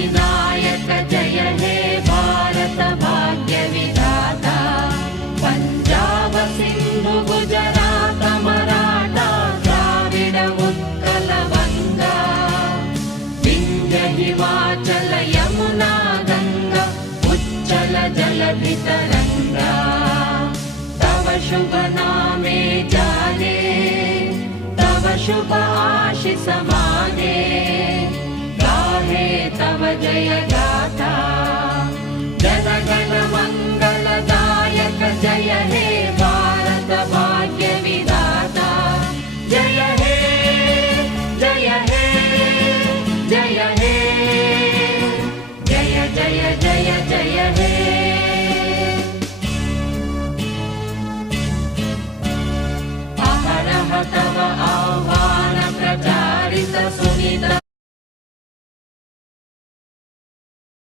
विनायक जय हे भारत भाग्य विधाता पंजाब सिंधु गुजरात मराठा द्राविड उत्कल बंगा विंध्य हिमाचल यमुना गंगा उच्चल जलधि तरंगा तव शुभ नामे जाने तव शुभ आशीष माने गाहे तव जय